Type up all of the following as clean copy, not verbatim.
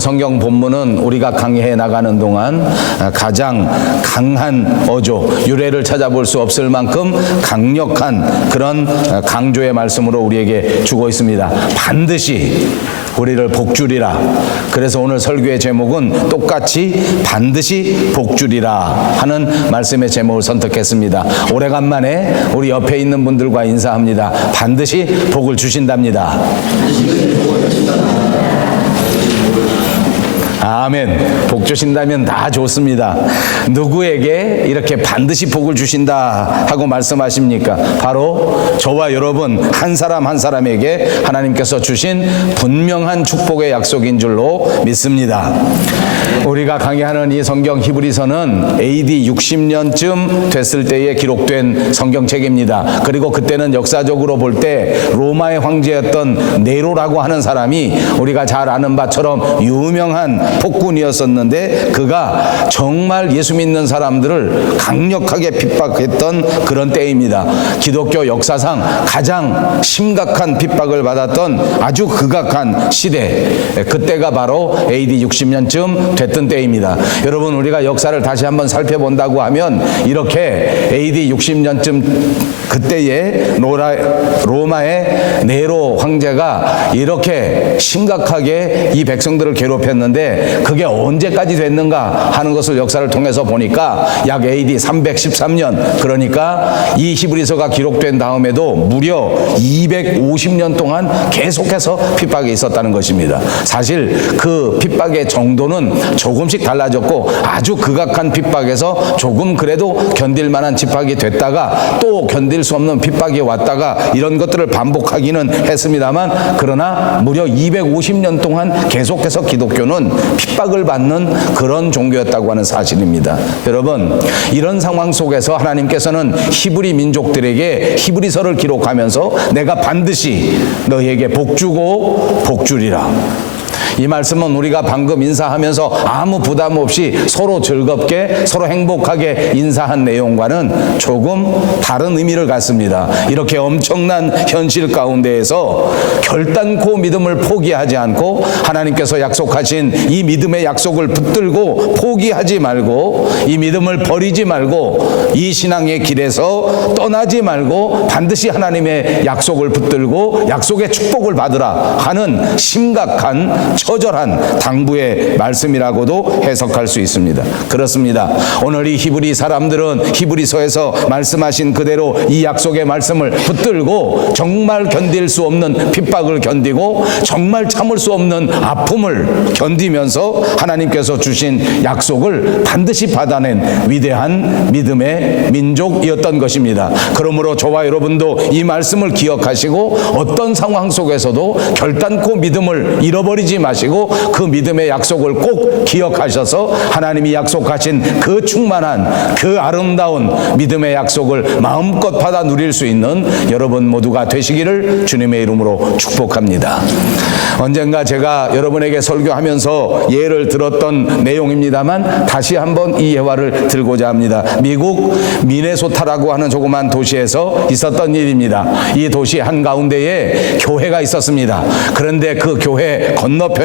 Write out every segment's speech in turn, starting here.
성경 본문은 우리가 강의해 나가는 동안 가장 강한 어조, 유래를 찾아볼 수 없을 만큼 강력한 그런 강조의 말씀으로 우리에게 주고 있습니다. 반드시 우리를 복주리라. 그래서 오늘 설교의 제목은 똑같이 반드시 복주리라 하는 말씀의 제목을 선택했습니다. 오래간만에 우리 옆에 있는 분들과 인사합니다. 반드시 복을 주신답니다. 아멘. 복 주신다면 다 좋습니다. 누구에게 이렇게 반드시 복을 주신다 하고 말씀하십니까? 바로 저와 여러분 한 사람 한 사람에게 하나님께서 주신 분명한 축복의 약속인 줄로 믿습니다. 우리가 강의하는 이 성경 히브리서는 AD 60년쯤 됐을 때에 기록된 성경책입니다. 그리고 그때는 역사적으로 볼 때 로마의 황제였던 네로라고 하는 사람이 우리가 잘 아는 바처럼 유명한 폭군이었었는데 그가 정말 예수 믿는 사람들을 강력하게 핍박했던 그런 때입니다. 기독교 역사상 가장 심각한 핍박을 받았던 아주 극악한 시대, 그때가 바로 AD 60년쯤 됐던 때입니다. 여러분, 우리가 역사를 다시 한번 살펴본다고 하면 이렇게 AD 60년쯤 그때의 로마의 네로 황제가 이렇게 심각하게 이 백성들을 괴롭혔는데 그게 언제까지 됐는가 하는 것을 역사를 통해서 보니까 약 AD 313년, 그러니까 이 히브리서가 기록된 다음에도 무려 250년 동안 계속해서 핍박이 있었다는 것입니다. 사실 그 핍박의 정도는 조금씩 달라졌고 아주 극악한 핍박에서 조금 그래도 견딜 만한 핍박이 됐다가 또 견딜 수 없는 핍박이 왔다가 이런 것들을 반복하기는 했습니다만, 그러나 무려 250년 동안 계속해서 기독교는 핍박을 받는 그런 종교였다고 하는 사실입니다. 여러분, 이런 상황 속에서 하나님께서는 히브리 민족들에게 히브리서를 기록하면서 내가 반드시 너희에게 복주고 복주리라. 이 말씀은 우리가 방금 인사하면서 아무 부담 없이 서로 즐겁게 서로 행복하게 인사한 내용과는 조금 다른 의미를 갖습니다. 이렇게 엄청난 현실 가운데에서 결단코 믿음을 포기하지 않고 하나님께서 약속하신 이 믿음의 약속을 붙들고 포기하지 말고 이 믿음을 버리지 말고 이 신앙의 길에서 떠나지 말고 반드시 하나님의 약속을 붙들고 약속의 축복을 받으라 하는 심각한 처절한 당부의 말씀이라고도 해석할 수 있습니다. 그렇습니다. 오늘 이 히브리 사람들은 히브리서에서 말씀하신 그대로 이 약속의 말씀을 붙들고 정말 견딜 수 없는 핍박을 견디고 정말 참을 수 없는 아픔을 견디면서 하나님께서 주신 약속을 반드시 받아낸 위대한 믿음의 민족이었던 것입니다. 그러므로 저와 여러분도 이 말씀을 기억하시고 어떤 상황 속에서도 결단코 믿음을 잃어버리지 마시고 그 믿음의 약속을 꼭 기억하셔서 하나님이 약속하신 그 충만한 그 아름다운 믿음의 약속을 마음껏 받아 누릴 수 있는 여러분 모두가 되시기를 주님의 이름으로 축복합니다. 언젠가 제가 여러분에게 설교하면서 예를 들었던 내용입니다만 다시 한번 이 예화를 들고자 합니다. 미국 미네소타라고 하는 조그만 도시에서 있었던 일입니다. 이 도시 한가운데에 교회가 있었습니다. 그런데 그 교회 건너편에는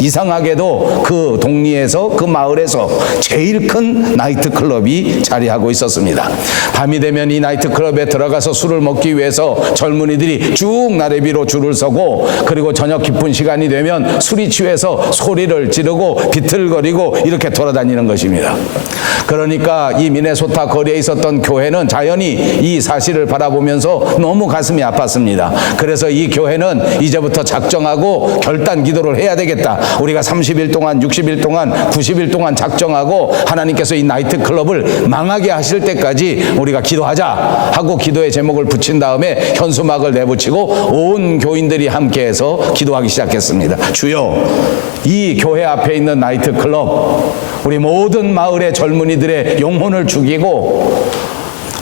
이상하게도 그 동리에서 그 마을에서 제일 큰 나이트클럽이 자리하고 있었습니다. 밤이 되면 이 나이트클럽에 들어가서 술을 먹기 위해서 젊은이들이 쭉 나래비로 줄을 서고, 그리고 저녁 깊은 시간이 되면 술이 취해서 소리를 지르고 비틀거리고 이렇게 돌아다니는 것입니다. 그러니까 이 미네소타 거리에 있었던 교회는 자연히 이 사실을 바라보면서 너무 가슴이 아팠습니다. 그래서 이 교회는 이제부터 작정하고 결단 기도를 해야 되겠다. 우리가 30일 동안 60일 동안 90일 동안 작정하고 하나님께서 이 나이트클럽을 망하게 하실 때까지 우리가 기도하자 하고 기도의 제목을 붙인 다음에 현수막을 내붙이고 온 교인들이 함께해서 기도하기 시작했습니다. 주여, 이 교회 앞에 있는 나이트클럽 우리 모든 마을의 젊은이들의 영혼을 죽이고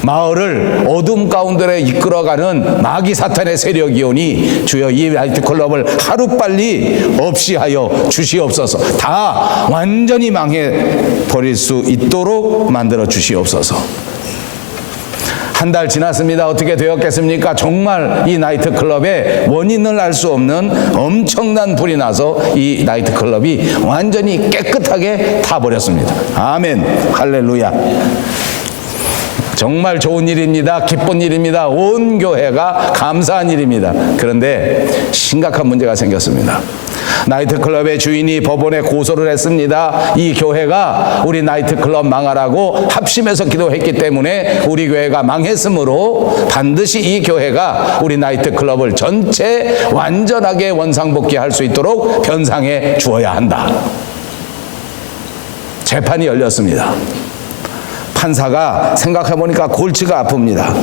마을을 어둠 가운데 이끌어가는 마귀 사탄의 세력이오니 주여 이 나이트클럽을 하루빨리 없이 하여 주시옵소서. 다 완전히 망해버릴 수 있도록 만들어 주시옵소서. 한 달 지났습니다. 어떻게 되었겠습니까? 정말 이 나이트클럽에 원인을 알 수 없는 엄청난 불이 나서 이 나이트클럽이 완전히 깨끗하게 타버렸습니다. 아멘. 할렐루야. 정말 좋은 일입니다. 기쁜 일입니다. 온 교회가 감사한 일입니다. 그런데 심각한 문제가 생겼습니다. 나이트클럽의 주인이 법원에 고소를 했습니다. 이 교회가 우리 나이트클럽 망하라고 합심해서 기도했기 때문에 우리 교회가 망했으므로 반드시 이 교회가 우리 나이트클럽을 전체 완전하게 원상복귀할 수 있도록 변상해 주어야 한다. 재판이 열렸습니다. 판사가 생각해보니까 골치가 아픕니다.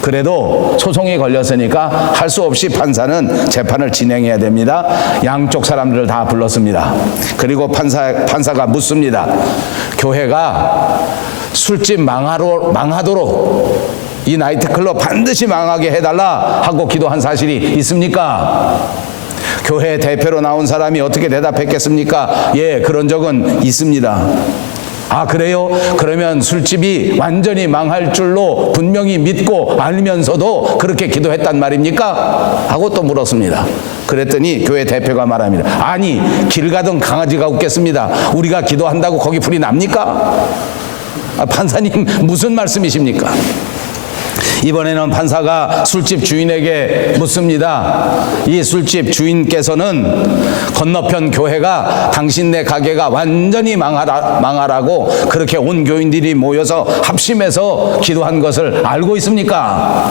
그래도 소송이 걸렸으니까 할 수 없이 판사는 재판을 진행해야 됩니다. 양쪽 사람들을 다 불렀습니다. 그리고 판사가 묻습니다. 교회가 술집 망하도록 이 나이트클럽 반드시 망하게 해달라 하고 기도한 사실이 있습니까? 교회 대표로 나온 사람이 어떻게 대답했겠습니까? 예, 그런 적은 있습니다. 아, 그래요? 그러면 술집이 완전히 망할 줄로 분명히 믿고 알면서도 그렇게 기도했단 말입니까? 하고 또 물었습니다. 그랬더니 교회 대표가 말합니다. 아니, 길 가던 강아지가 웃겠습니다. 우리가 기도한다고 거기 불이 납니까? 아, 판사님 무슨 말씀이십니까? 이번에는 판사가 술집 주인에게 묻습니다. 이 술집 주인께서는 건너편 교회가 당신네 가게가 완전히 망하라고 그렇게 온 교인들이 모여서 합심해서 기도한 것을 알고 있습니까?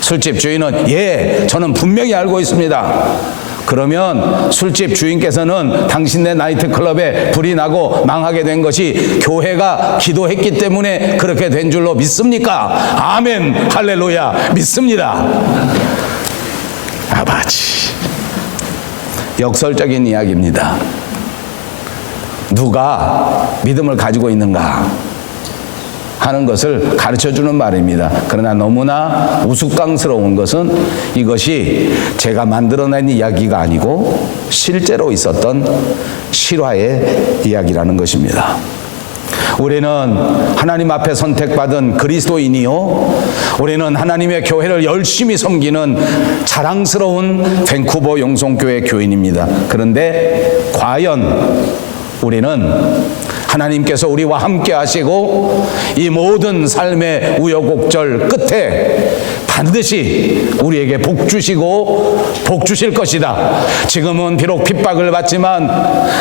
술집 주인은 예, 저는 분명히 알고 있습니다. 그러면 술집 주인께서는 당신네 나이트클럽에 불이 나고 망하게 된 것이 교회가 기도했기 때문에 그렇게 된 줄로 믿습니까? 아멘. 할렐루야. 믿습니다. 아버지, 역설적인 이야기입니다. 누가 믿음을 가지고 있는가 하는 것을 가르쳐주는 말입니다. 그러나 너무나 우스꽝스러운 것은 이것이 제가 만들어낸 이야기가 아니고 실제로 있었던 실화의 이야기라는 것입니다. 우리는 하나님 앞에 선택받은 그리스도인이요, 우리는 하나님의 교회를 열심히 섬기는 자랑스러운 밴쿠버 영성교회 교인입니다. 그런데 과연 우리는 하나님께서 우리와 함께 하시고 이 모든 삶의 우여곡절 끝에 반드시 우리에게 복 주시고 복 주실 것이다. 지금은 비록 핍박을 받지만,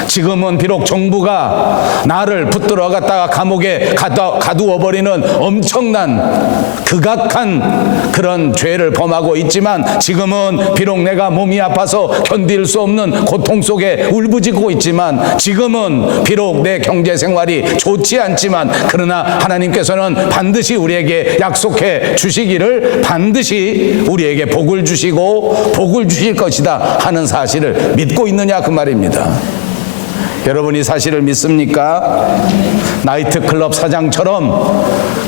지금은 비록 정부가 나를 붙들어 갔다가 감옥에 가두어 버리는 엄청난 극악한 그런 죄를 범하고 있지만, 지금은 비록 내가 몸이 아파서 견딜 수 없는 고통 속에 울부짖고 있지만, 지금은 비록 내 경제 생활이 좋지 않지만, 그러나 하나님께서는 반드시 우리에게 약속해 주시기를 반드시 우리에게 복을 주시고 복을 주실 것이다 하는 사실을 믿고 있느냐 그 말입니다. 여러분이 사실을 믿습니까? 나이트클럽 사장처럼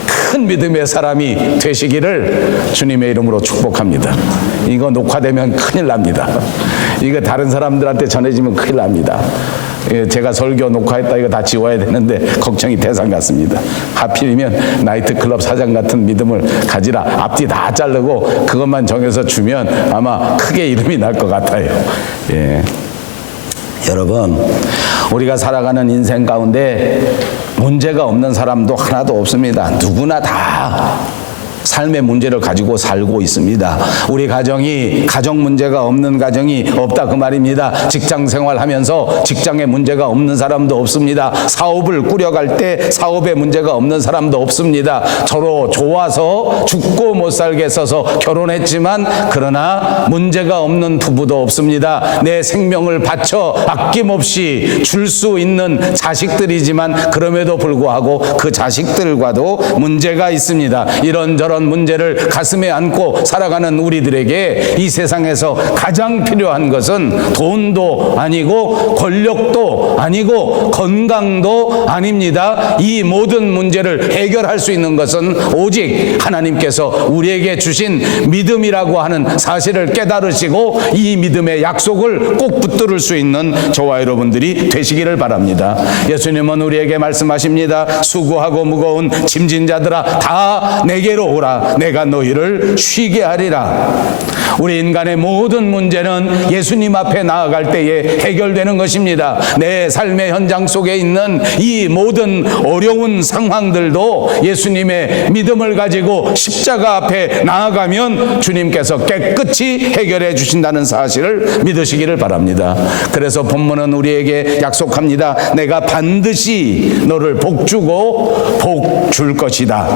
큰 믿음의 사람이 되시기를 주님의 이름으로 축복합니다. 이거 녹화되면 큰일 납니다. 이거 다른 사람들한테 전해지면 큰일 납니다. 제가 설교 녹화했다 이거 다 지워야 되는데 걱정이 대상 같습니다. 하필이면 나이트클럽 사장 같은 믿음을 가지라 앞뒤 다 자르고 그것만 정해서 주면 아마 크게 이름이 날 것 같아요. 예. 여러분, 우리가 살아가는 인생 가운데 문제가 없는 사람도 하나도 없습니다. 누구나 다 삶의 문제를 가지고 살고 있습니다. 우리 가정이 가정 문제가 없는 가정이 없다 그 말입니다. 직장 생활하면서 직장에 문제가 없는 사람도 없습니다. 사업을 꾸려갈 때 사업에 문제가 없는 사람도 없습니다. 서로 좋아서 죽고 못 살겠어서 결혼했지만 그러나 문제가 없는 부부도 없습니다. 내 생명을 바쳐 아낌없이 줄 수 있는 자식들이지만 그럼에도 불구하고 그 자식들과도 문제가 있습니다. 이런저런 문제를 가슴에 안고 살아가는 우리들에게 이 세상에서 가장 필요한 것은 돈도 아니고 권력도 아니고 건강도 아닙니다. 이 모든 문제를 해결할 수 있는 것은 오직 하나님께서 우리에게 주신 믿음이라고 하는 사실을 깨달으시고 이 믿음의 약속을 꼭 붙들을 수 있는 저와 여러분들이 되시기를 바랍니다. 예수님은 우리에게 말씀하십니다. 수고하고 무거운 짐진 자들아 다 내게로 오라. 오라. 내가 너희를 쉬게 하리라. 우리 인간의 모든 문제는 예수님 앞에 나아갈 때에 해결되는 것입니다. 내 삶의 현장 속에 있는 이 모든 어려운 상황들도 예수님의 믿음을 가지고 십자가 앞에 나아가면 주님께서 깨끗이 해결해 주신다는 사실을 믿으시기를 바랍니다. 그래서 본문은 우리에게 약속합니다. 내가 반드시 너를 복주고 복 줄 것이다.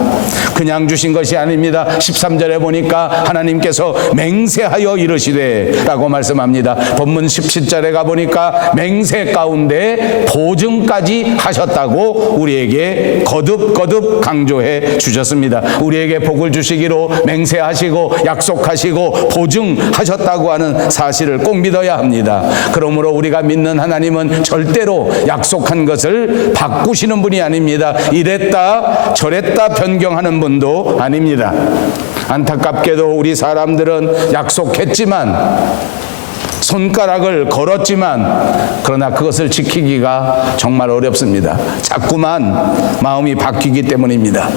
그냥 주신 것이 아닙니다. 13절에 보니까 하나님께서 맹세하여 이르시되 라고 말씀합니다. 본문 17절에 가보니까 맹세 가운데 보증까지 하셨다고 우리에게 거듭 강조해 주셨습니다. 우리에게 복을 주시기로 맹세하시고 약속하시고 보증하셨다고 하는 사실을 꼭 믿어야 합니다. 그러므로 우리가 믿는 하나님은 절대로 약속한 것을 바꾸시는 분이 아닙니다. 이랬다 저랬다 변경하는 분도 아닙니다. 안타깝게도 우리 사람들은 약속했지만 손가락을 걸었지만 그러나 그것을 지키기가 정말 어렵습니다. 자꾸만 마음이 바뀌기 때문입니다.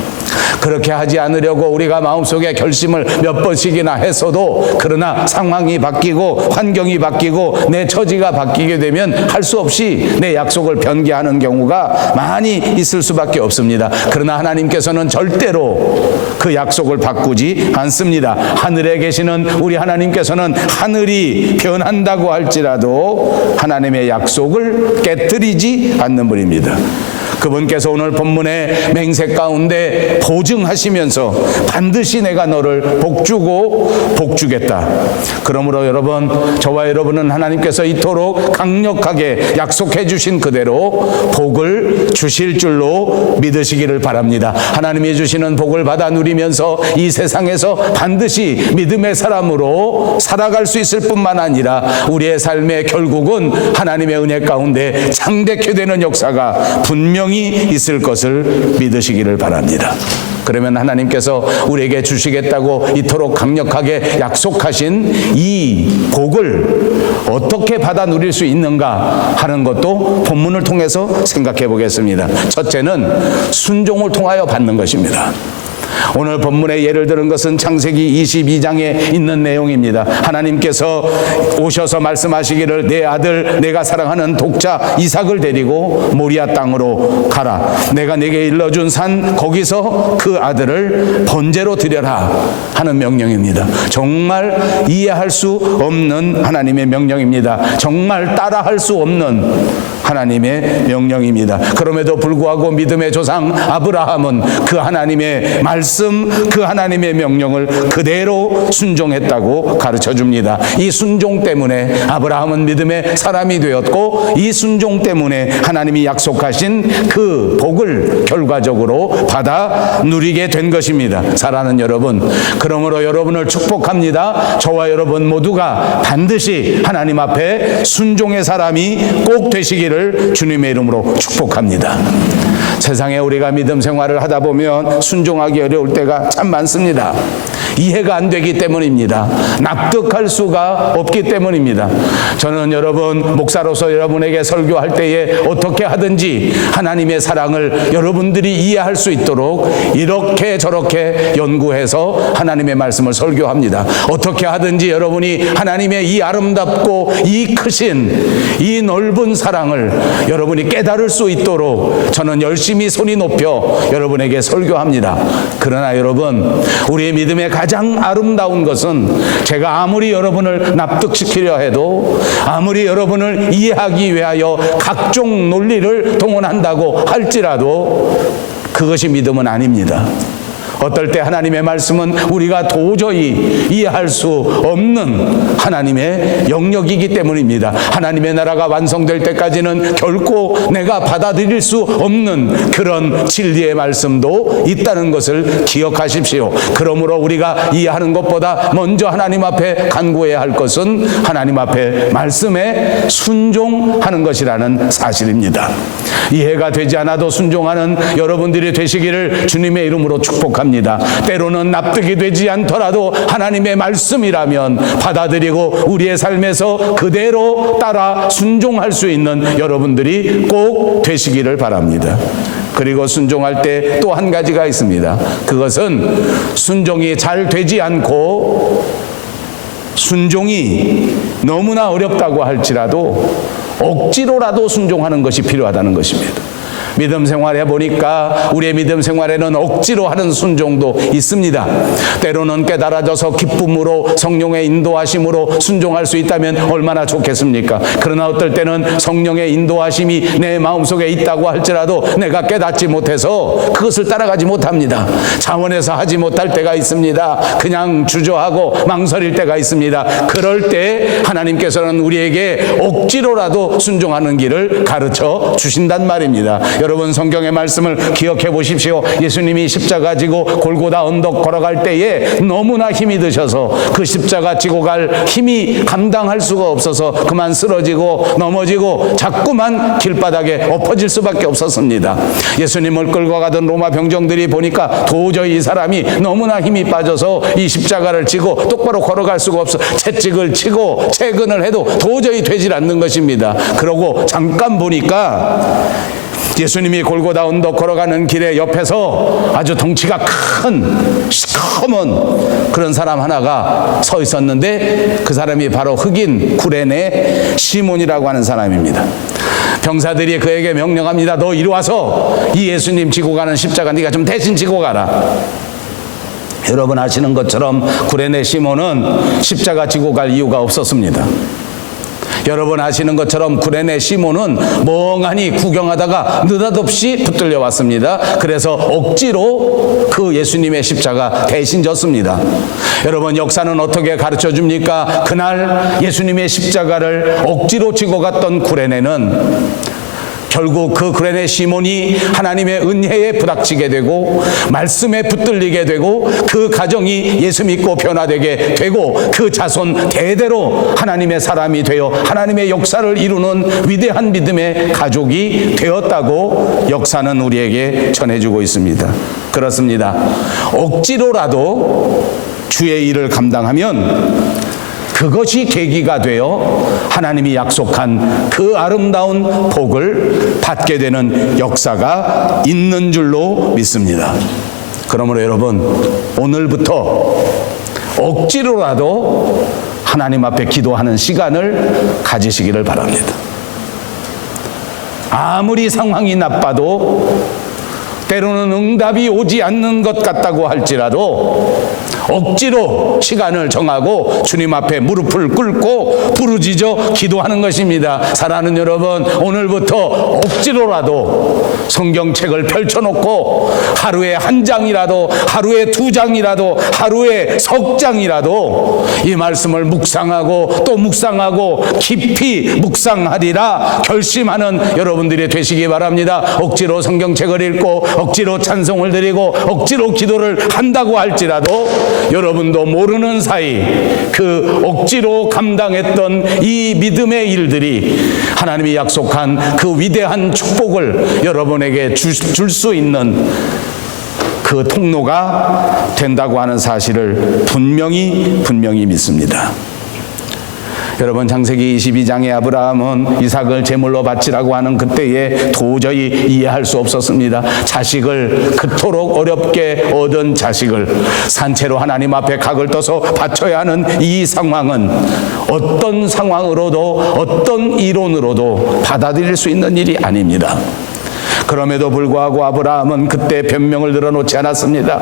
그렇게 하지 않으려고 우리가 마음속에 결심을 몇 번씩이나 했어도 그러나 상황이 바뀌고 환경이 바뀌고 내 처지가 바뀌게 되면 할 수 없이 내 약속을 변개하는 경우가 많이 있을 수밖에 없습니다. 그러나 하나님께서는 절대로 그 약속을 바꾸지 않습니다. 하늘에 계시는 우리 하나님께서는 하늘이 변한다고 할지라도 하나님의 약속을 깨뜨리지 않는 분입니다. 그분께서 오늘 본문의 맹세 가운데 보증하시면서 반드시 내가 너를 복주고 복주겠다. 그러므로 여러분, 저와 여러분은 하나님께서 이토록 강력하게 약속해 주신 그대로 복을 주실 줄로 믿으시기를 바랍니다. 하나님이 주시는 복을 받아 누리면서 이 세상에서 반드시 믿음의 사람으로 살아갈 수 있을 뿐만 아니라 우리의 삶의 결국은 하나님의 은혜 가운데 창대케 되는 역사가 분명히 있을 것을 믿으시기를 바랍니다. 그러면 하나님께서 우리에게 주시겠다고 이토록 강력하게 약속하신 이 복을 어떻게 받아 누릴 수 있는가 하는 것도 본문을 통해서 생각해 보겠습니다. 첫째는 순종을 통하여 받는 것입니다. 오늘 본문에 예를 들은 것은 창세기 22장에 있는 내용입니다. 하나님께서 오셔서 말씀하시기를 내 아들 내가 사랑하는 독자 이삭을 데리고 모리아 땅으로 가라. 내가 내게 일러준 산 거기서 그 아들을 번제로 드려라 하는 명령입니다. 정말 이해할 수 없는 하나님의 명령입니다. 정말 따라할 수 없는 하나님의 명령입니다. 그럼에도 불구하고 믿음의 조상 아브라함은 그 하나님의 말씀, 그 하나님의 명령을 그대로 순종했다고 가르쳐 줍니다. 이 순종 때문에 아브라함은 믿음의 사람이 되었고, 이 순종 때문에 하나님이 약속하신 그 복을 결과적으로 받아 누리게 된 것입니다. 사랑하는 여러분, 그러므로 여러분을 축복합니다. 저와 여러분 모두가 반드시 하나님 앞에 순종의 사람이 꼭 되시기를 주님의 이름으로 축복합니다. 세상에 우리가 믿음 생활을 하다 보면 순종하기 어려울 때가 참 많습니다. 이해가 안 되기 때문입니다. 납득할 수가 없기 때문입니다. 저는 여러분 목사로서 여러분에게 설교할 때에 어떻게 하든지 하나님의 사랑을 여러분들이 이해할 수 있도록 이렇게 저렇게 연구해서 하나님의 말씀을 설교합니다. 어떻게 하든지 여러분이 하나님의 이 아름답고 이 크신 이 넓은 사랑을 여러분이 깨달을 수 있도록 저는 열심히 손이 높여 여러분에게 설교합니다. 그러나 여러분, 우리의 믿음의 가장 아름다운 것은 제가 아무리 여러분을 납득시키려 해도, 아무리 여러분을 이해하기 위하여 각종 논리를 동원한다고 할지라도 그것이 믿음은 아닙니다. 어떨 때 하나님의 말씀은 우리가 도저히 이해할 수 없는 하나님의 영역이기 때문입니다. 하나님의 나라가 완성될 때까지는 결코 내가 받아들일 수 없는 그런 진리의 말씀도 있다는 것을 기억하십시오. 그러므로 우리가 이해하는 것보다 먼저 하나님 앞에 간구해야 할 것은 하나님 앞에 말씀에 순종하는 것이라는 사실입니다. 이해가 되지 않아도 순종하는 여러분들이 되시기를 주님의 이름으로 축복합니다. 때로는 납득이 되지 않더라도 하나님의 말씀이라면 받아들이고 우리의 삶에서 그대로 따라 순종할 수 있는 여러분들이 꼭 되시기를 바랍니다. 그리고 순종할 때 또 한 가지가 있습니다. 그것은 순종이 잘 되지 않고 순종이 너무나 어렵다고 할지라도 억지로라도 순종하는 것이 필요하다는 것입니다. 믿음 생활해 보니까 우리의 믿음 생활에는 억지로 하는 순종도 있습니다. 때로는 깨달아져서 기쁨으로 성령의 인도하심으로 순종할 수 있다면 얼마나 좋겠습니까? 그러나 어떨 때는 성령의 인도하심이 내 마음속에 있다고 할지라도 내가 깨닫지 못해서 그것을 따라가지 못합니다. 자원해서 하지 못할 때가 있습니다. 그냥 주저하고 망설일 때가 있습니다. 그럴 때 하나님께서는 우리에게 억지로라도 순종하는 길을 가르쳐 주신단 말입니다. 여러분, 성경의 말씀을 기억해 보십시오. 예수님이 십자가 지고 골고다 언덕 걸어갈 때에 너무나 힘이 드셔서 그 십자가 지고 갈 힘이 감당할 수가 없어서 그만 쓰러지고 넘어지고 자꾸만 길바닥에 엎어질 수밖에 없었습니다. 예수님을 끌고 가던 로마 병정들이 보니까 도저히 이 사람이 너무나 힘이 빠져서 이 십자가를 지고 똑바로 걸어갈 수가 없어 채찍을 치고 채근을 해도 도저히 되질 않는 것입니다. 그러고 잠깐 보니까 예수님이 골고다 언덕 걸어가는 길에 옆에서 아주 덩치가 큰 시커먼 그런 사람 하나가 서 있었는데 그 사람이 바로 흑인 구레네 시몬이라고 하는 사람입니다. 병사들이 그에게 명령합니다. 너 이리 와서 이 예수님 지고 가는 십자가 네가 좀 대신 지고 가라. 여러분 아시는 것처럼 구레네 시몬은 십자가 지고 갈 이유가 없었습니다. 여러분 아시는 것처럼 구레네 시몬은 멍하니 구경하다가 느닷없이 붙들려 왔습니다. 그래서 억지로 그 예수님의 십자가 대신 졌습니다. 여러분 역사는 어떻게 가르쳐 줍니까? 그날 예수님의 십자가를 억지로 지고 갔던 구레네는 결국 그 구레네 시몬이 하나님의 은혜에 부닥치게 되고 말씀에 붙들리게 되고 그 가정이 예수 믿고 변화되게 되고 그 자손 대대로 하나님의 사람이 되어 하나님의 역사를 이루는 위대한 믿음의 가족이 되었다고 역사는 우리에게 전해주고 있습니다. 그렇습니다. 억지로라도 주의 일을 감당하면 그것이 계기가 되어 하나님이 약속한 그 아름다운 복을 받게 되는 역사가 있는 줄로 믿습니다. 그러므로 여러분 오늘부터 억지로라도 하나님 앞에 기도하는 시간을 가지시기를 바랍니다. 아무리 상황이 나빠도 때로는 응답이 오지 않는 것 같다고 할지라도 억지로 시간을 정하고 주님 앞에 무릎을 꿇고 부르짖어 기도하는 것입니다. 사랑하는 여러분, 오늘부터 억지로라도 성경책을 펼쳐놓고 하루에 한 장이라도, 하루에 두 장이라도, 하루에 석 장이라도 이 말씀을 묵상하고 또 묵상하고 깊이 묵상하리라 결심하는 여러분들이 되시기 바랍니다. 억지로 성경책을 읽고 억지로 찬송을 드리고 억지로 기도를 한다고 할지라도 여러분도 모르는 사이 그 억지로 감당했던 이 믿음의 일들이 하나님이 약속한 그 위대한 축복을 여러분에게 줄 수 있는 그 통로가 된다고 하는 사실을 분명히 믿습니다. 여러분 창세기 22장에 아브라함은 이삭을 제물로 바치라고 하는 그때에 도저히 이해할 수 없었습니다. 자식을 그토록 어렵게 얻은 자식을 산채로 하나님 앞에 각을 떠서 바쳐야 하는 이 상황은 어떤 상황으로도 어떤 이론으로도 받아들일 수 있는 일이 아닙니다. 그럼에도 불구하고 아브라함은 그때 변명을 늘어놓지 않았습니다.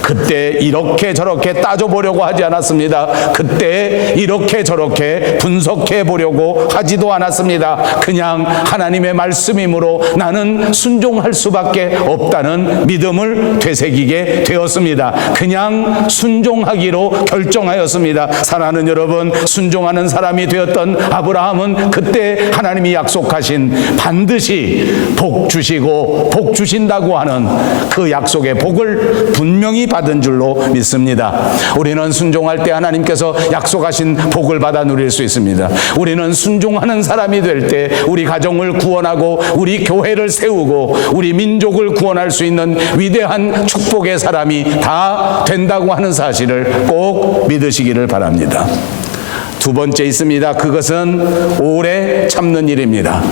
그때 이렇게 저렇게 따져보려고 하지 않았습니다. 그때 이렇게 저렇게 분석해 보려고 하지도 않았습니다. 그냥 하나님의 말씀이므로 나는 순종할 수밖에 없다는 믿음을 되새기게 되었습니다. 그냥 순종하기로 결정하였습니다. 사랑하는 여러분, 순종하는 사람이 되었던 아브라함은 그때 하나님이 약속하신 반드시 복 주시고 복 주신다고 하는 그 약속의 복을 분명히 받은 줄로 믿습니다. 우리는 순종할 때 하나님께서 약속하신 복을 받아 누릴 수 있습니다. 우리는 순종하는 사람이 될 때 우리 가정을 구원하고 우리 교회를 세우고 우리 민족을 구원할 수 있는 위대한 축복의 사람이 다 된다고 하는 사실을 꼭 믿으시기를 바랍니다. 2번째 있습니다. 그것은 오래 참는 일입니다.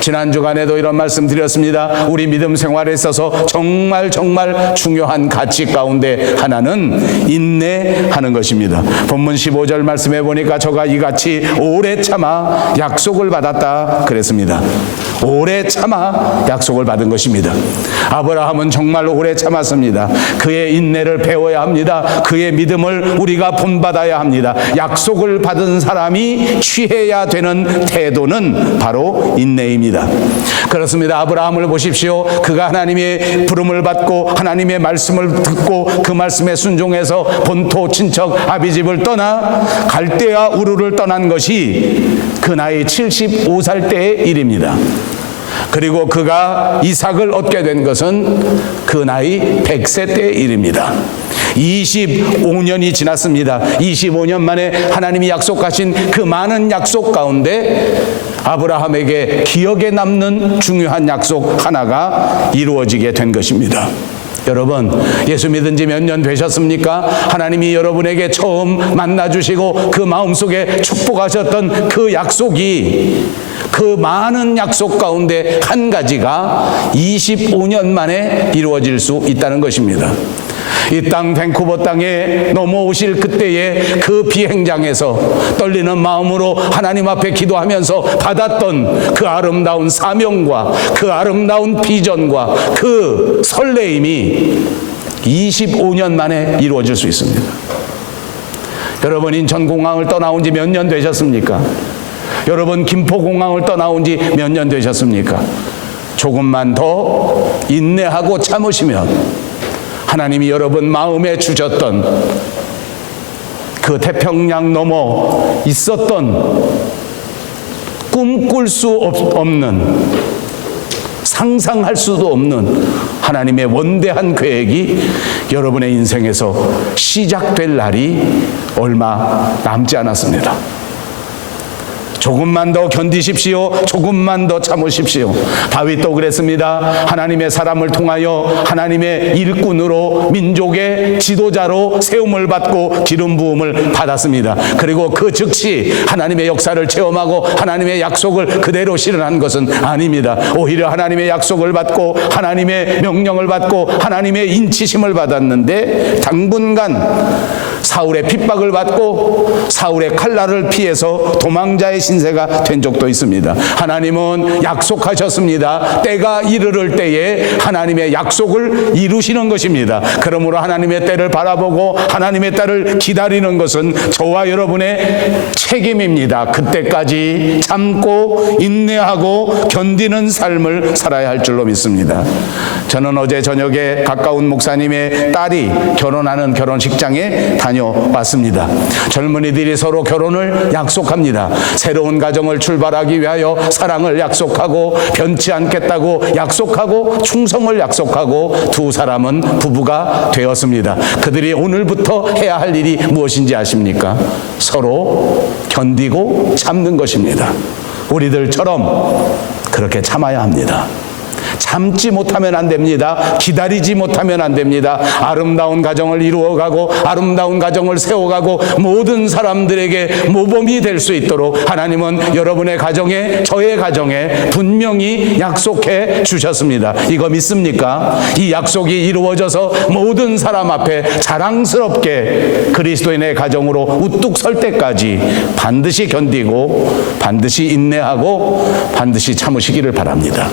지난 주간에도 이런 말씀 드렸습니다. 우리 믿음 생활에 있어서 정말 중요한 가치 가운데 하나는 인내하는 것입니다. 본문 15절 말씀해 보니까 저가 이같이 오래 참아 약속을 받았다 그랬습니다. 오래 참아 약속을 받은 것입니다. 아브라함은 정말 오래 참았습니다. 그의 인내를 배워야 합니다. 그의 믿음을 우리가 본받아야 합니다. 약속을 받은 사람이 취해야 되는 태도는 바로 인내입니다. 그렇습니다. 아브라함을 보십시오. 그가 하나님의 부름을 받고 하나님의 말씀을 듣고 그 말씀에 순종해서 본토 친척 아비집을 떠나 갈대아 우르를 떠난 것이 그 나이 75살 때의 일입니다. 그리고 그가 이삭을 얻게 된 것은 그 나이 100세 때의 일입니다. 25년이 지났습니다. 25년 만에 하나님이 약속하신 그 많은 약속 가운데 아브라함에게 기억에 남는 중요한 약속 하나가 이루어지게 된 것입니다. 여러분, 예수 믿은 지 몇 년 되셨습니까? 하나님이 여러분에게 처음 만나주시고 그 마음속에 축복하셨던 그 약속이, 그 많은 약속 가운데 한 가지가 25년 만에 이루어질 수 있다는 것입니다. 이 땅 밴쿠버 땅에 넘어오실 그때의 그 비행장에서 떨리는 마음으로 하나님 앞에 기도하면서 받았던 그 아름다운 사명과 그 아름다운 비전과 그 설레임이 25년 만에 이루어질 수 있습니다. 여러분, 인천공항을 떠나온 지 몇 년 되셨습니까? 여러분, 김포공항을 떠나온 지 몇 년 되셨습니까? 조금만 더 인내하고 참으시면 하나님이 여러분 마음에 주셨던 그 태평양 넘어 있었던 꿈꿀 수 없는, 상상할 수도 없는 하나님의 원대한 계획이 여러분의 인생에서 시작될 날이 얼마 남지 않았습니다. 조금만 더 견디십시오. 조금만 더 참으십시오. 다윗도 그랬습니다. 하나님의 사람을 통하여 하나님의 일꾼으로, 민족의 지도자로 세움을 받고 기름 부음을 받았습니다. 그리고 그 즉시 하나님의 역사를 체험하고 하나님의 약속을 그대로 실현한 것은 아닙니다. 오히려 하나님의 약속을 받고 하나님의 명령을 받고 하나님의 인치심을 받았는데 당분간 사울의 핍박을 받고 사울의 칼날을 피해서 도망자의 신세가 된 적도 있습니다. 하나님은 약속하셨습니다. 때가 이르를 때에 하나님의 약속을 이루시는 것입니다. 그러므로 하나님의 때를 바라보고 하나님의 때를 기다리는 것은 저와 여러분의 책임입니다. 그때까지 참고 인내하고 견디는 삶을 살아야 할 줄로 믿습니다. 저는 어제 저녁에 가까운 목사님의 딸이 결혼하는 결혼식장에 다녀왔습니다. 젊은이들이 서로 결혼을 약속합니다. 새로운 가정을 출발하기 위하여 사랑을 약속하고 변치 않겠다고 약속하고 충성을 약속하고 두 사람은 부부가 되었습니다. 그들이 오늘부터 해야 할 일이 무엇인지 아십니까? 서로 견디고 참는 것입니다. 우리들처럼 그렇게 참아야 합니다. 참지 못하면 안 됩니다. 기다리지 못하면 안 됩니다. 아름다운 가정을 이루어가고 아름다운 가정을 세워가고 모든 사람들에게 모범이 될 수 있도록 하나님은 여러분의 가정에, 저의 가정에 분명히 약속해 주셨습니다. 이거 믿습니까? 이 약속이 이루어져서 모든 사람 앞에 자랑스럽게 그리스도인의 가정으로 우뚝 설 때까지 반드시 견디고 반드시 인내하고 반드시 참으시기를 바랍니다.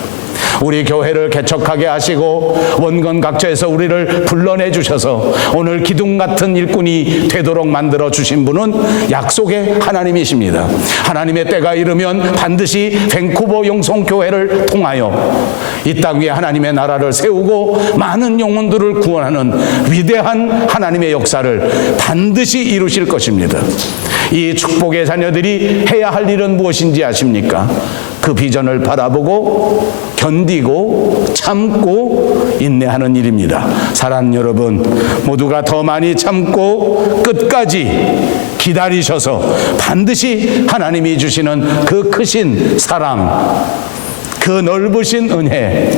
우리 교회를 개척하게 하시고 원건 각처에서 우리를 불러내 주셔서 오늘 기둥 같은 일꾼이 되도록 만들어 주신 분은 약속의 하나님이십니다. 하나님의 때가 이르면 반드시 밴쿠버 영성교회를 통하여 이 땅 위에 하나님의 나라를 세우고 많은 영혼들을 구원하는 위대한 하나님의 역사를 반드시 이루실 것입니다. 이 축복의 자녀들이 해야 할 일은 무엇인지 아십니까? 그 비전을 바라보고 견디고 참고 인내하는 일입니다. 사랑하는 여러분, 모두가 더 많이 참고 끝까지 기다리셔서 반드시 하나님이 주시는 그 크신 사랑, 그 넓으신 은혜,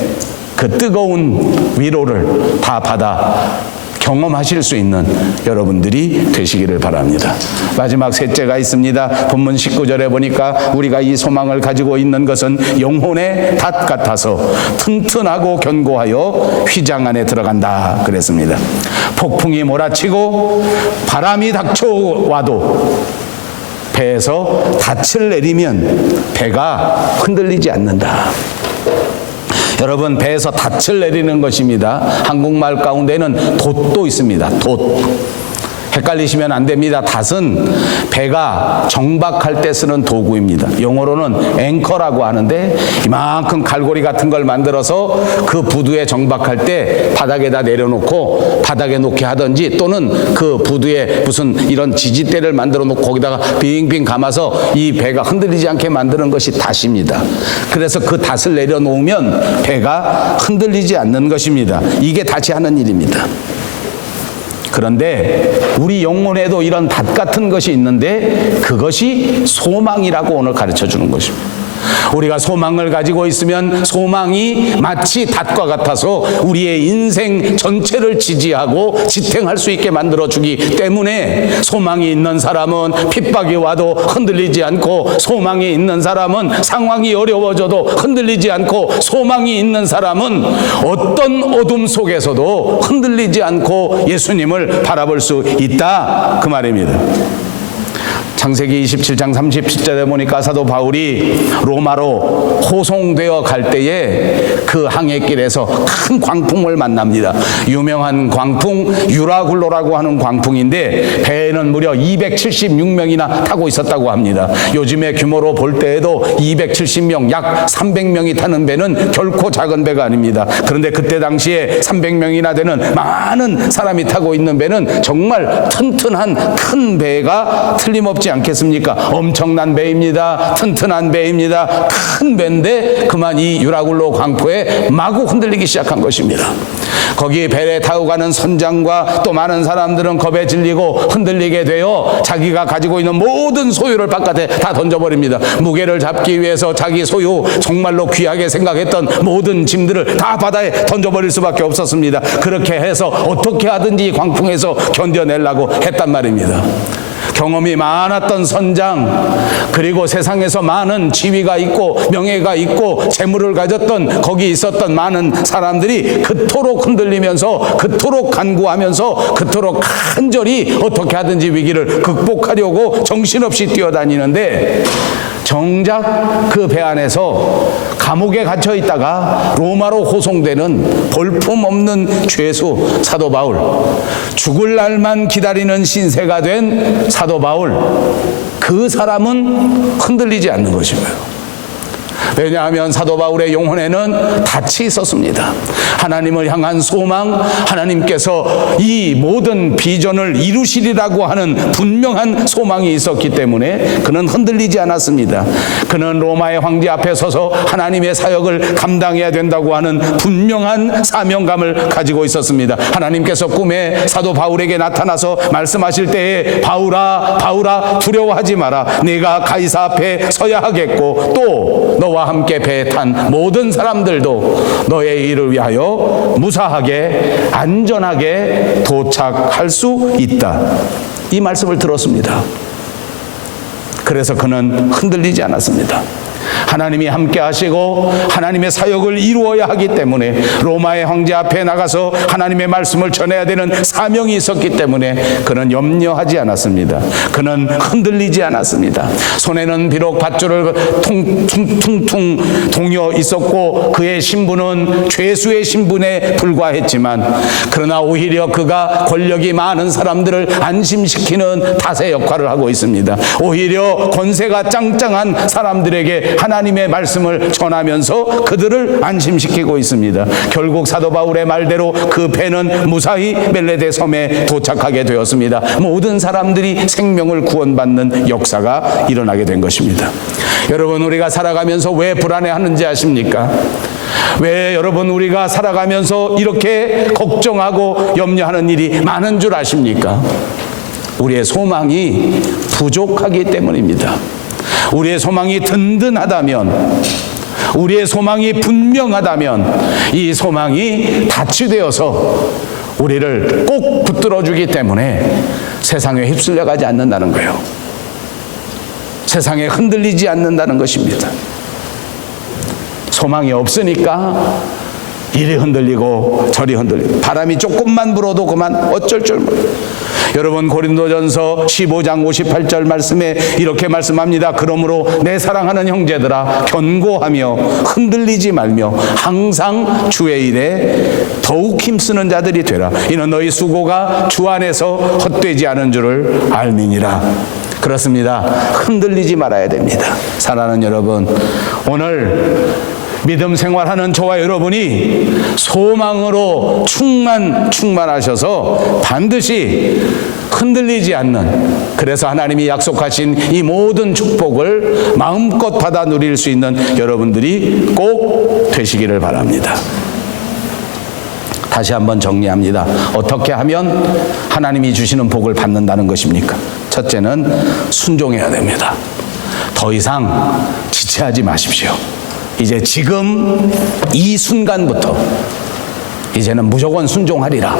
그 뜨거운 위로를 다 받아 경험하실 수 있는 여러분들이 되시기를 바랍니다. 마지막 셋째가 있습니다. 본문 19절에 보니까 우리가 이 소망을 가지고 있는 것은 영혼의 닷 같아서 튼튼하고 견고하여 휘장 안에 들어간다 그랬습니다. 폭풍이 몰아치고 바람이 닥쳐와도 배에서 닻을 내리면 배가 흔들리지 않는다. 여러분, 배에서 닻을 내리는 것입니다. 한국말 가운데는 돛도 있습니다. 돛. 헷갈리시면 안 됩니다. 닷은 배가 정박할 때 쓰는 도구입니다. 영어로는 앵커라고 하는데 이만큼 갈고리 같은 걸 만들어서 그 부두에 정박할 때 바닥에다 내려놓고 바닥에 놓게 하든지 또는 그 부두에 무슨 이런 지지대를 만들어 놓고 거기다가 빙빙 감아서 이 배가 흔들리지 않게 만드는 것이 닷입니다. 그래서 그 닷을 내려놓으면 배가 흔들리지 않는 것입니다. 이게 닷이 하는 일입니다. 그런데 우리 영혼에도 이런 닷 같은 것이 있는데 그것이 소망이라고 오늘 가르쳐 주는 것입니다. 우리가 소망을 가지고 있으면 소망이 마치 닷과 같아서 우리의 인생 전체를 지지하고 지탱할 수 있게 만들어주기 때문에 소망이 있는 사람은 핍박이 와도 흔들리지 않고, 소망이 있는 사람은 상황이 어려워져도 흔들리지 않고, 소망이 있는 사람은 어떤 어둠 속에서도 흔들리지 않고 예수님을 바라볼 수 있다, 그 말입니다. 창세기 27장 37절에 보니까 사도 바울이 로마로 호송되어 갈 때에 그 항해길에서 큰 광풍을 만납니다. 유명한 광풍 유라굴로라고 하는 광풍인데 배에는 무려 276명이나 타고 있었다고 합니다. 요즘의 규모로 볼 때에도 270명, 약 300명이 타는 배는 결코 작은 배가 아닙니다. 그런데 그때 당시에 300명이나 되는 많은 사람이 타고 있는 배는 정말 튼튼한 큰 배가 틀림없지 않겠습니까? 엄청난 배입니다. 튼튼한 배입니다. 큰 배인데 그만 이 유라굴로 광포에 마구 흔들리기 시작한 것입니다. 거기 배에 타고 가는 선장과 또 많은 사람들은 겁에 질리고 흔들리게 되어 자기가 가지고 있는 모든 소유를 바깥에 다 던져버립니다. 무게를 잡기 위해서 자기 소유, 정말로 귀하게 생각했던 모든 짐들을 다 바다에 던져버릴 수밖에 없었습니다. 그렇게 해서 어떻게 하든지 광풍에서 견뎌내려고 했단 말입니다. 경험이 많았던 선장, 그리고 세상에서 많은 지위가 있고 명예가 있고 재물을 가졌던 거기 있었던 많은 사람들이 그토록 흔들리면서 그토록 간구하면서 그토록 간절히 어떻게 하든지 위기를 극복하려고 정신없이 뛰어다니는데 정작 그 배 안에서 감옥에 갇혀 있다가 로마로 호송되는 볼품없는 죄수 사도 바울, 죽을 날만 기다리는 신세가 된 사도 바울, 그 사람은 흔들리지 않는 것이고요. 왜냐하면 사도 바울의 영혼에는 닻이 있었습니다. 하나님을 향한 소망, 하나님께서 이 모든 비전을 이루시리라고 하는 분명한 소망이 있었기 때문에 그는 흔들리지 않았습니다. 그는 로마의 황제 앞에 서서 하나님의 사역을 감당해야 된다고 하는 분명한 사명감을 가지고 있었습니다. 하나님께서 꿈에 사도 바울에게 나타나서 말씀하실 때에 바울아, 바울아, 두려워하지 마라. 네가 가이사 앞에 서야 하겠고 또 너와 함께 배에 탄 모든 사람들도 너의 일을 위하여 무사하게 안전하게 도착할 수 있다. 이 말씀을 들었습니다. 그래서 그는 흔들리지 않았습니다. 하나님이 함께 하시고 하나님의 사역을 이루어야 하기 때문에 로마의 황제 앞에 나가서 하나님의 말씀을 전해야 되는 사명이 있었기 때문에 그는 염려하지 않았습니다. 그는 흔들리지 않았습니다. 손에는 비록 밧줄을 퉁퉁 동여 있었고 그의 신분은 죄수의 신분에 불과했지만 그러나 오히려 그가 권력이 많은 사람들을 안심시키는 탓의 역할을 하고 있습니다. 오히려 권세가 짱짱한 사람들에게 하나님의 말씀을 전하면서 그들을 안심시키고 있습니다. 결국 사도 바울의 말대로 그 배는 무사히 멜레데 섬에 도착하게 되었습니다. 모든 사람들이 생명을 구원받는 역사가 일어나게 된 것입니다. 여러분, 우리가 살아가면서 왜 불안해하는지 아십니까? 왜 여러분 우리가 살아가면서 이렇게 걱정하고 염려하는 일이 많은 줄 아십니까? 우리의 소망이 부족하기 때문입니다. 우리의 소망이 든든하다면, 우리의 소망이 분명하다면 이 소망이 닻이 되어서 우리를 꼭 붙들어주기 때문에 세상에 휩쓸려 가지 않는다는 거예요. 세상에 흔들리지 않는다는 것입니다. 소망이 없으니까 이리 흔들리고 저리 흔들리고, 바람이 조금만 불어도 그만 어쩔 줄 몰라요. 여러분, 고린도전서 15장 58절 말씀에 이렇게 말씀합니다. 그러므로 내 사랑하는 형제들아, 견고하며 흔들리지 말며 항상 주의 일에 더욱 힘쓰는 자들이 되라. 이는 너희 수고가 주 안에서 헛되지 않은 줄을 알미니라. 그렇습니다. 흔들리지 말아야 됩니다. 사랑하는 여러분, 오늘 믿음 생활하는 저와 여러분이 소망으로 충만하셔서 반드시 흔들리지 않는, 그래서 하나님이 약속하신 이 모든 축복을 마음껏 받아 누릴 수 있는 여러분들이 꼭 되시기를 바랍니다. 다시 한번 정리합니다. 어떻게 하면 하나님이 주시는 복을 받는다는 것입니까? 첫째는 순종해야 됩니다. 더 이상 지체하지 마십시오. 이제 지금 이 순간부터 이제는 무조건 순종하리라,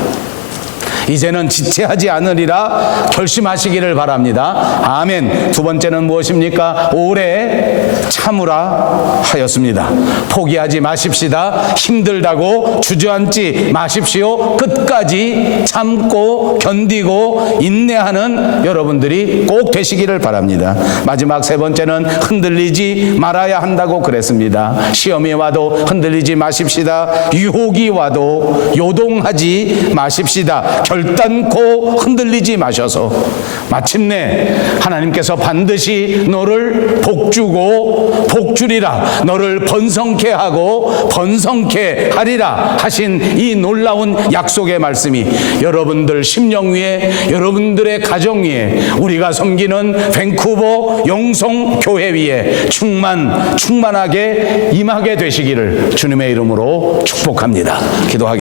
이제는 지체하지 않으리라 결심하시기를 바랍니다. 아멘. 두 번째는 무엇입니까? 오래 참으라 하였습니다. 포기하지 마십시다. 힘들다고 주저앉지 마십시오. 끝까지 참고 견디고 인내하는 여러분들이 꼭 되시기를 바랍니다. 마지막 세 번째는 흔들리지 말아야 한다고 그랬습니다. 시험이 와도 흔들리지 마십시다. 유혹이 와도 요동하지 마십시다. 결단코 흔들리지 마셔서 마침내 하나님께서 반드시 너를 복주고 복주리라, 너를 번성케 하고 번성케 하리라 하신 이 놀라운 약속의 말씀이 여러분들 심령 위에, 여러분들의 가정 위에, 우리가 섬기는 밴쿠버 영성 교회 위에 충만하게 임하게 되시기를 주님의 이름으로 축복합니다. 기도하겠습니다.